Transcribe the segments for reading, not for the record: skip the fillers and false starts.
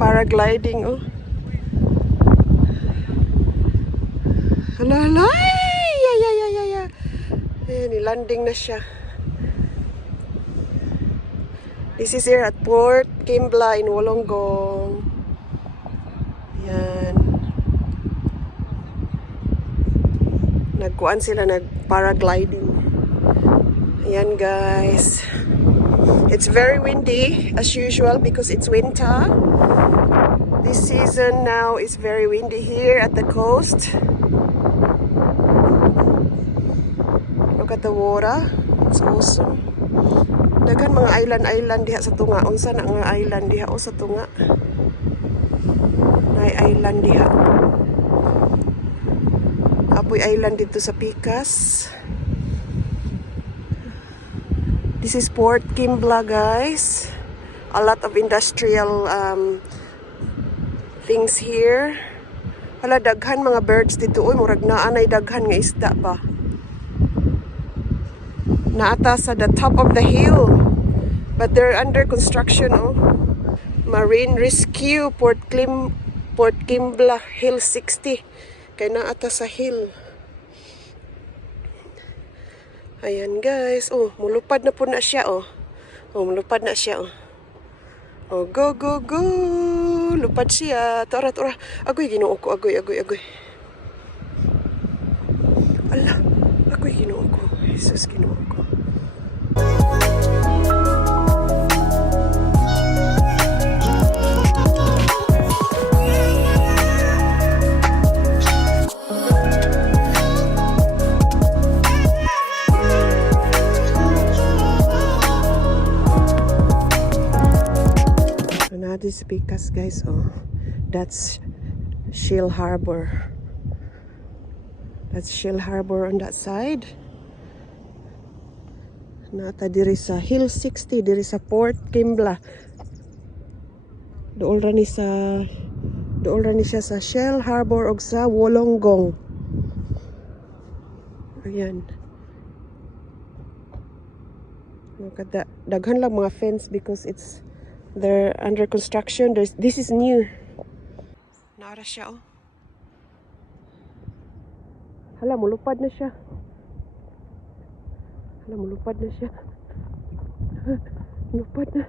Paragliding, oh. Hala, hala. Ay. Ayan, nilanding na siya. This is here at Port Kembla in Wollongong. Ayan. Nagkuan sila, nag-paragliding. Ayan, guys. It's very windy, as usual, because it's winter. This season now is very windy here at the coast. Look at the water. It's awesome. Daghan mga island diha sa tunga. Unsa na nga island diha o sa tunga? May island diha. Apoy island dito sa Pikas. This is Port Kembla, guys. A lot of industrial things here. Wala, daghan mga birds dito. Uy, murag naanay daghan nga isda ba. Naata sa the top of the hill. But they're under construction, oh. Marine Rescue, Port Kembla, Hill 60. Kaya naata sa hill. Ayan, guys. Oh, mulupad na po na siya, oh. Oh, mulupad na siya, oh. Oh, go. Lupad siya. Tora. Agoy, ginoo ko. Agoy. Ala, agoy, ginoo ko. Jesus, ginoo ko. This Pikas, guys, oh, that's Shield Harbor. That's Shield Harbor on that side. Nata diri sa Hill 60, diri sa Port Kembla. Dool ra ni siya sa Shield Harbor og sa Wollongong. Ayan. Daghan lang mga fence because they're under construction. This is new. Naara siya, oh. Hala, mulupad na siya. Mulupad na.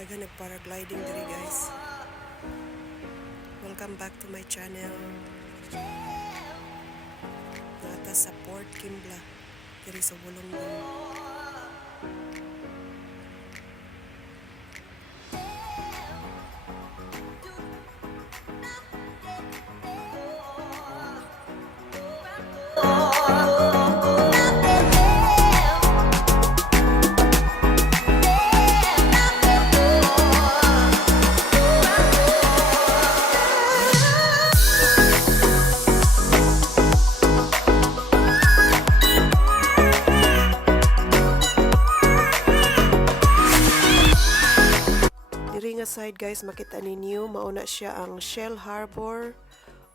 Daga nag-paragliding diri, guys. Welcome back to my channel. Nata sa Port Kembla, diri sa Wollongong. Side, guys, makita ninyo mauna siya ang Shield Harbor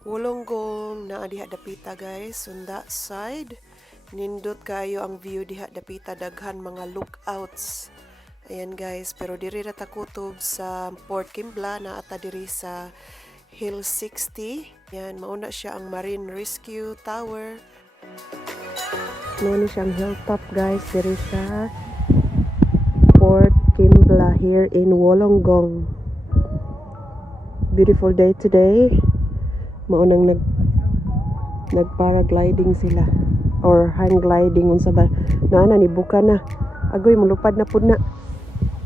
Wollongong na diha dapita guys, on that side. Nindot kayo ang view diha dapita, daghan mga lookouts. Ayan guys, pero diri ra ta kutob sa Port Kembla, na ata diri sa Hill 60. Yan, mauna siya ang Marine Rescue Tower. Mauna siyang hilltop guys, diri sa Port Kembla here in Wollongong. Beautiful day today. Maunang nag-paragliding sila or hang gliding unsa ba na ni buka na agoy mulupad na pud na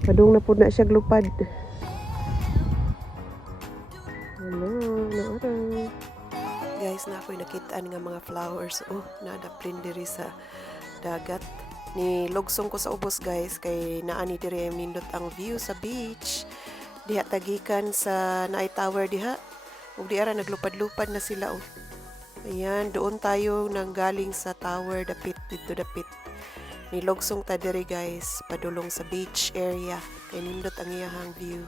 padung na pud na siya glupad. Hello naara guys, na ako'y nakitaan nga mga flowers naadaplin diri sa dagat. Ni logsong ko sa ubos guys kay naani diri nindot ang view sa beach diha tagikan sa naay tower diha. Ug di ara naglupad-lupad na sila Ayan, doon tayo nanggaling sa tower dapit dito dapit. Nilogsong ta diri guys, padulong sa beach area. Kay nindot ang iyahang view.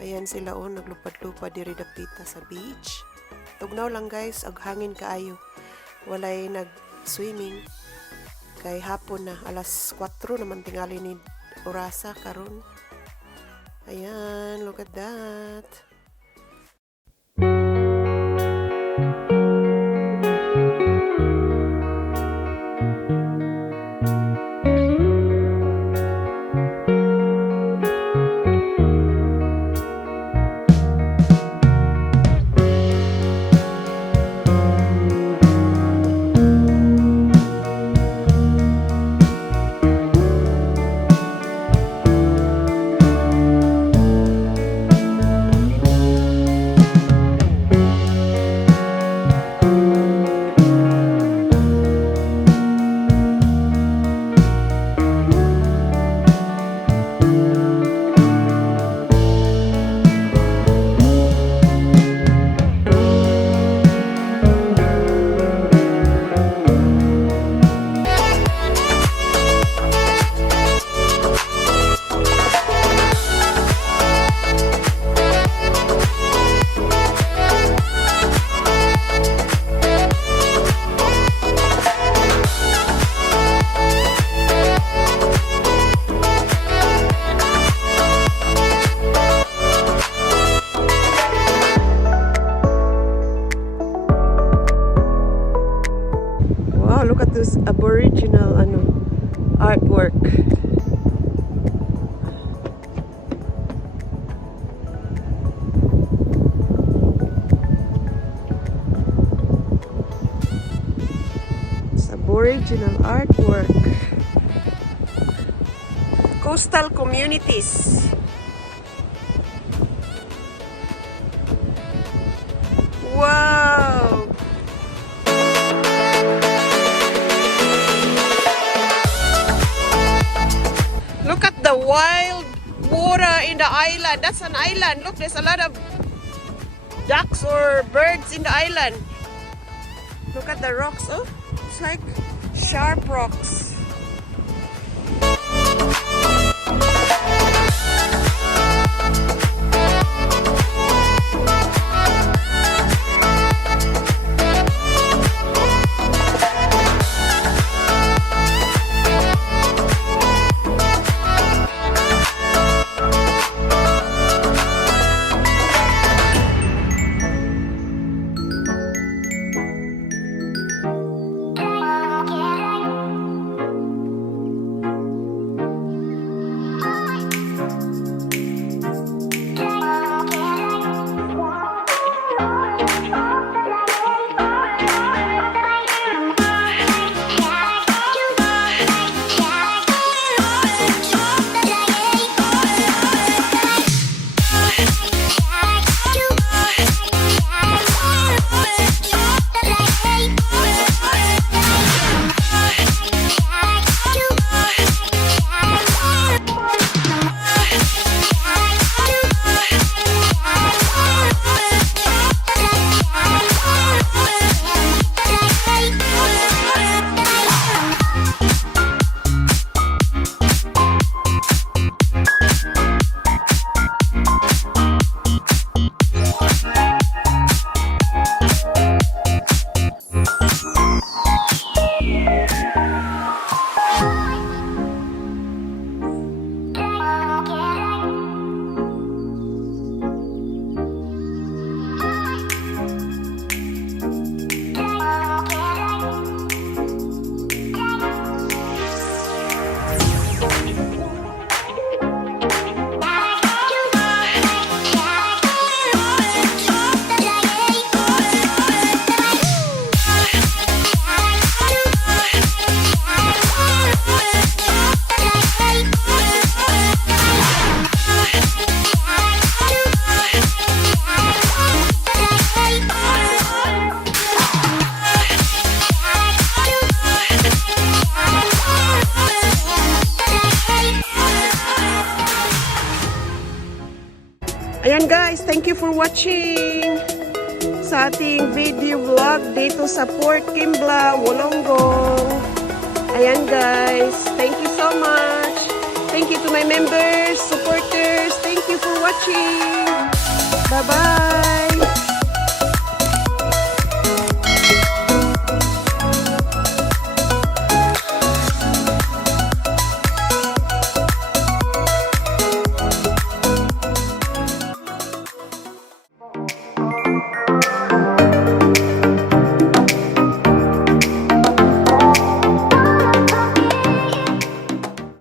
Ayan sila naglupad-lupad diri dapita sa beach. Tugnaw lang guys, ag hangin kaayo. Walay nag-swimming. Kay hapon na, alas 4 naman tingali ni orasa karon. Ayan, look at that. Look at this Aboriginal artwork. It's Aboriginal artwork. Coastal communities. Wow! Look at the wild water in the island. That's an island. Look, there's a lot of ducks or birds in the island. Look at the rocks. Oh, it's like sharp rocks. Ayan guys, thank you for watching sa ating video vlog dito sa Port Kembla, Wollongong. Ayan guys, thank you so much. Thank you to my members, supporters. Thank you for watching. Bye-bye.